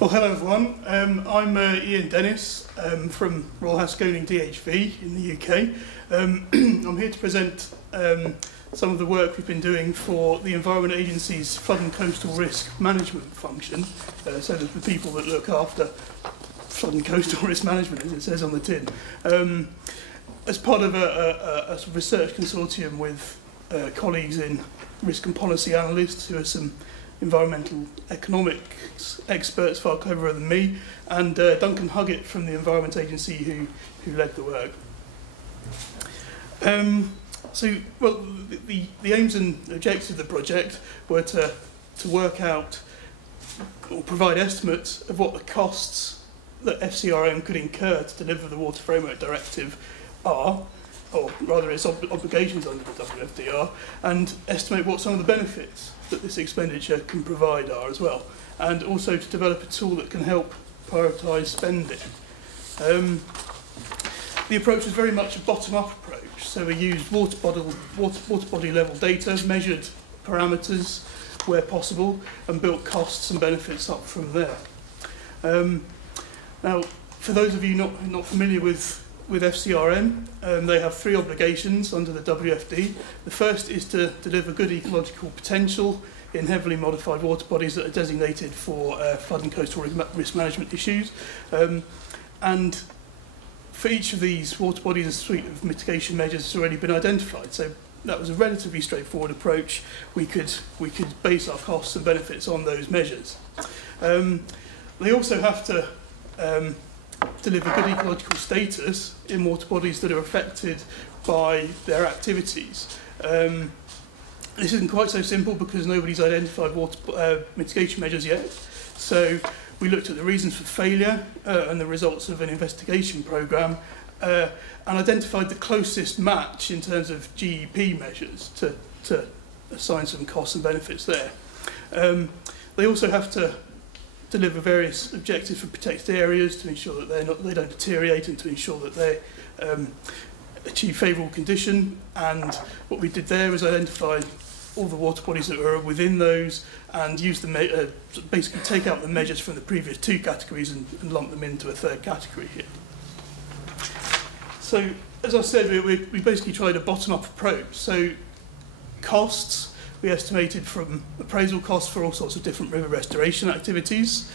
Well, hello everyone. I'm Ian Dennis from Royal Haskonian DHV in the UK. I'm here to present some of the work we've been doing for the Environment Agency's Flood and Coastal Risk Management function, so that the people that look after flood and coastal risk management, as it says on the tin, as part of a sort of research consortium with colleagues in risk and policy analysts who are some environmental economics experts far cleverer than me, and Duncan Huggett from the Environment Agency who led the work. The aims and objectives of the project were to work out or provide estimates of what the costs that FCRM could incur to deliver the Water Framework Directive are, or rather its obligations under the WFD are, and estimate what some of the benefits that this expenditure can provide are as well, and also to develop a tool that can help prioritise spending. The approach was very much a bottom-up approach, so we used water body level data, measured parameters where possible, and built costs and benefits up from there. Now, for those of you not familiar with FCRM, they have three obligations under the WFD. The first is to deliver good ecological potential in heavily modified water bodies that are designated for flood and coastal risk management issues. And for each of these water bodies, a suite of mitigation measures has already been identified. So that was a relatively straightforward approach. We could base our costs and benefits on those measures. They also have to deliver good ecological status in water bodies that are affected by their activities. This isn't quite so simple because nobody's identified water mitigation measures yet. So we looked at the reasons for failure and the results of an investigation programme and identified the closest match in terms of GEP measures to assign some costs and benefits there. They also have to deliver various objectives for protected areas to ensure that they don't deteriorate and to ensure that they achieve favourable condition. And what we did there was identify all the water bodies that were within those and use basically take out the measures from the previous two categories and lump them into a third category here. So, as I said, we basically tried a bottom-up approach. So, costs, we estimated from appraisal costs for all sorts of different river restoration activities,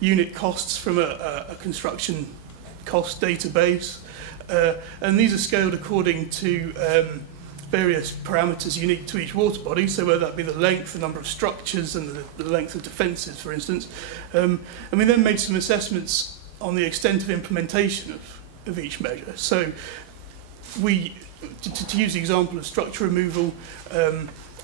unit costs from a construction cost database, and these are scaled according to various parameters unique to each water body, so whether that be the length, the number of structures, and the length of defences, for instance. And we then made some assessments on the extent of implementation of each measure. So to use the example of structure removal,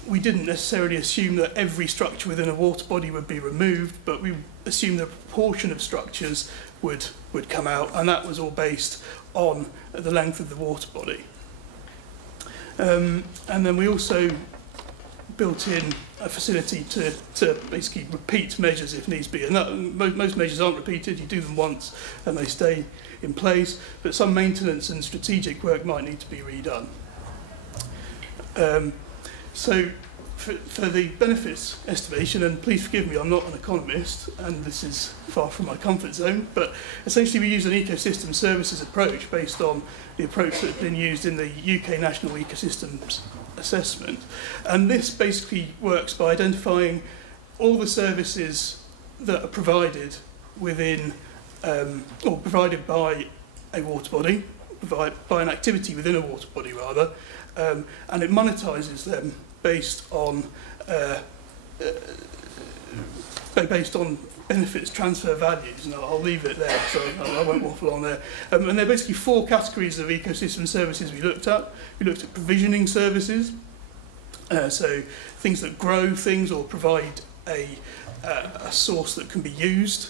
we didn't necessarily assume that every structure within a water body would be removed, but we assumed the proportion of structures would come out, and that was all based on the length of the water body. And then we also built in a facility to basically repeat measures if needs be. And most measures aren't repeated, you do them once and they stay in place, but some maintenance and strategic work might need to be redone. So for the benefits estimation, and please forgive me, I'm not an economist, and this is far from my comfort zone, but essentially we use an ecosystem services approach based on the approach that has been used in the UK National Ecosystems Assessment. And this basically works by identifying all the services that are provided within, or provided by a water body, by an activity within a water body rather, and it monetises them based on benefits transfer values, and I'll leave it there, so I won't waffle on there. And there are basically four categories of ecosystem services we looked at. We looked at provisioning services, so things that grow things or provide a source that can be used.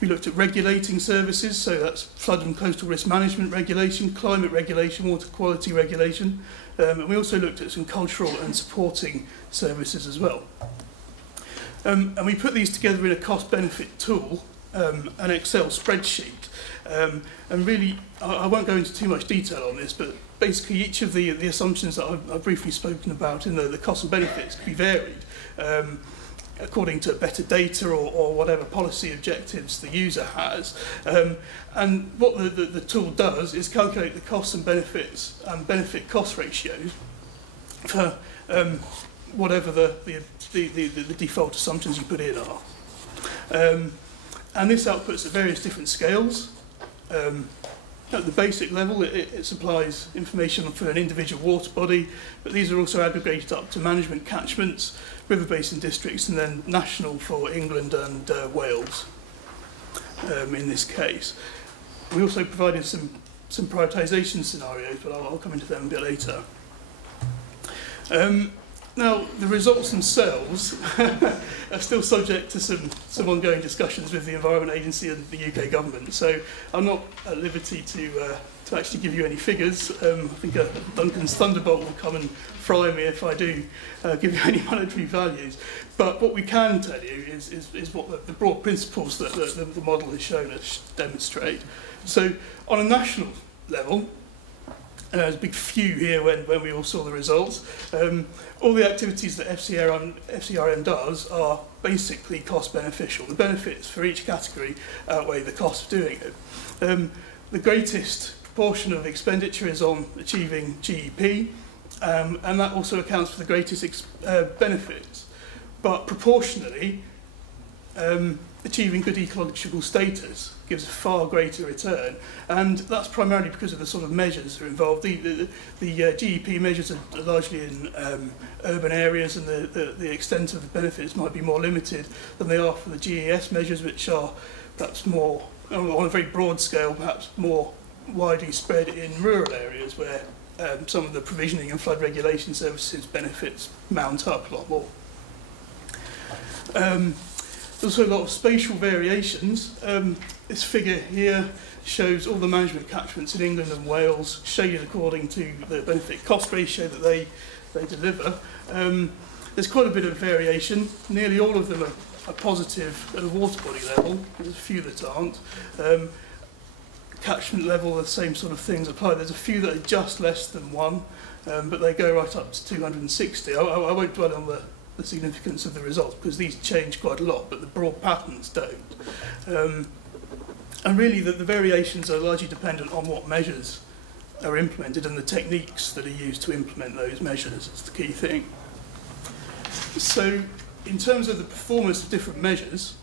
We looked at regulating services, so that's flood and coastal risk management regulation, climate regulation, water quality regulation. And we also looked at some cultural and supporting services as well. And we put these together in a cost-benefit tool, an Excel spreadsheet. And really, I won't go into too much detail on this, but basically each of the assumptions that I've briefly spoken about in the costs and benefits can be varied. according to better data or whatever policy objectives the user has. And what the tool does is calculate the costs and benefits and benefit cost ratios for whatever the default assumptions you put in are. And this outputs at various different scales. At the basic level, it supplies information for an individual water body, but these are also aggregated up to management catchments, river basin districts, and then national for England and Wales in this case. We also provided some prioritisation scenarios, but I'll come into them a bit later. Now, the results themselves are still subject to some ongoing discussions with the Environment Agency and the UK government, so I'm not at liberty to actually give you any figures. I think Duncan's Thunderbolt will come and fry me if I do give you any monetary values. But what we can tell you is what the broad principles that the model has shown us demonstrate. So, on a national level, there's a big few here when we all saw the results. All the activities that FCRM does are basically cost beneficial. The benefits for each category outweigh the cost of doing it. The greatest proportion of expenditure is on achieving GEP, and that also accounts for the greatest benefits. But proportionally, achieving good ecological status gives a far greater return, and that's primarily because of the sort of measures that are involved. The GEP measures are largely in urban areas, and the extent of the benefits might be more limited than they are for the GES measures, which are perhaps more, on a very broad scale, perhaps more widely spread in rural areas where some of the provisioning and flood regulation services benefits mount up a lot more. There's also a lot of spatial variations. This figure here shows all the management catchments in England and Wales, shaded according to the benefit cost ratio that they deliver. There's quite a bit of variation. Nearly all of them are positive at a water body level. There's a few that aren't. Catchment level, the same sort of things apply. There's a few that are just less than 1, but they go right up to 260. I won't dwell on the significance of the results because these change quite a lot, but the broad patterns don't. And really the variations are largely dependent on what measures are implemented and the techniques that are used to implement those measures. That's the key thing. So in terms of the performance of different measures,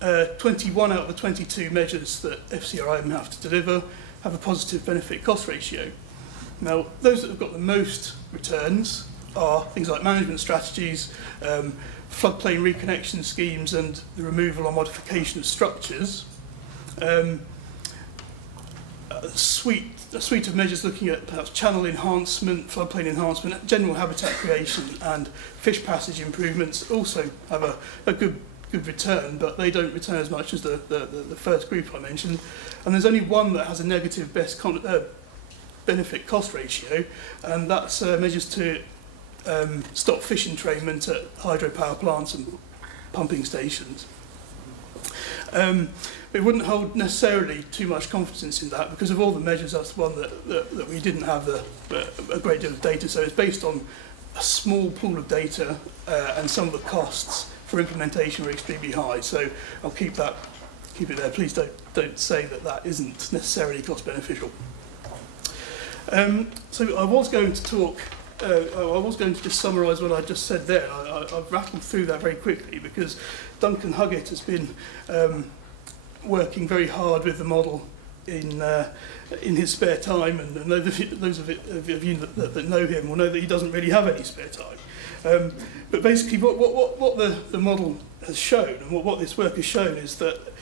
21 out of the 22 measures that FCRM have to deliver have a positive benefit cost ratio. Now, those that have got the most returns are things like management strategies, floodplain reconnection schemes, and the removal or modification of structures. A suite of measures looking at perhaps channel enhancement, floodplain enhancement, general habitat creation, and fish passage improvements also have a good return, but they don't return as much as the first group I mentioned. And there's only one that has a negative benefit cost ratio, and that's measures to stop fish entrainment at hydropower plants and pumping stations. We wouldn't hold necessarily too much confidence in that because of all the measures. That's the one that we didn't have a great deal of data, so it's based on a small pool of data, and some of the costs for implementation were extremely high. So I'll keep it there. Please don't say that isn't necessarily cost beneficial. So I was going to talk. I was going to just summarise what I just said there. I've rattled through that very quickly because Duncan Huggett has been working very hard with the model in his spare time, and those of you that know him will know that he doesn't really have any spare time. But basically what the model has shown, and what this work has shown, is that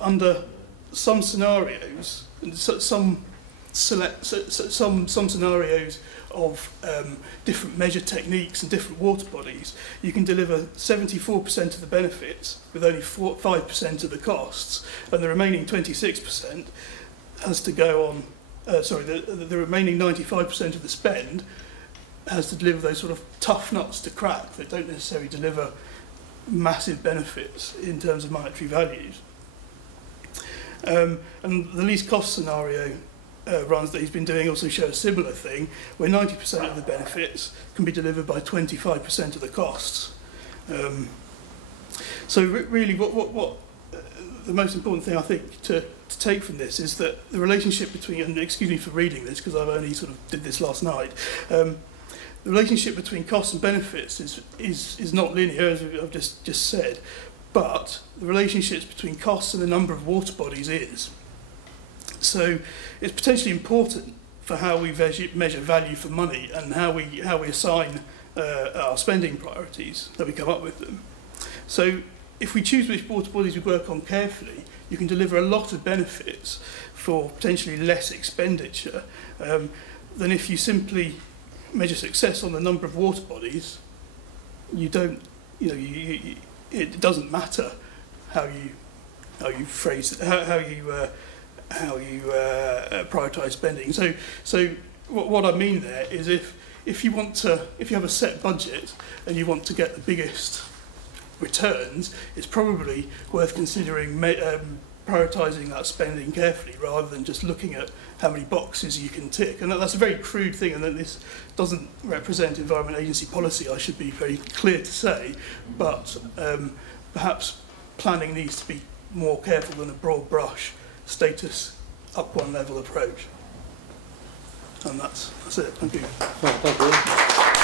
under some scenarios, some scenarios of different measure techniques and different water bodies, you can deliver 74% of the benefits with only 5% of the costs, and the remaining 26% has to go on, the remaining 95% of the spend has to deliver those sort of tough nuts to crack that don't necessarily deliver massive benefits in terms of monetary values. And the least cost scenario runs that he's been doing also show a similar thing, where 90% of the benefits can be delivered by 25% of the costs. So really, what the most important thing I think to take from this is that the relationship between, and excuse me for reading this because I've only sort of did this last night, the relationship between costs and benefits is not linear, as I've just said, but the relationships between costs and the number of water bodies is. So it's potentially important for how we measure value for money and how we assign our spending priorities, that we come up with them. So if we choose which water bodies we work on carefully, you can deliver a lot of benefits for potentially less expenditure than if you simply measure success on the number of water bodies. You don't, it doesn't matter how you phrase how you prioritise spending. So what I mean there is if you have a set budget and you want to get the biggest returns, it's probably worth considering prioritising that spending carefully rather than just looking at how many boxes you can tick. And that's a very crude thing, and that this doesn't represent Environment Agency policy, I should be very clear to say, but perhaps planning needs to be more careful than a broad brush status up one level approach. And that's it. Thank you. Well, thank you.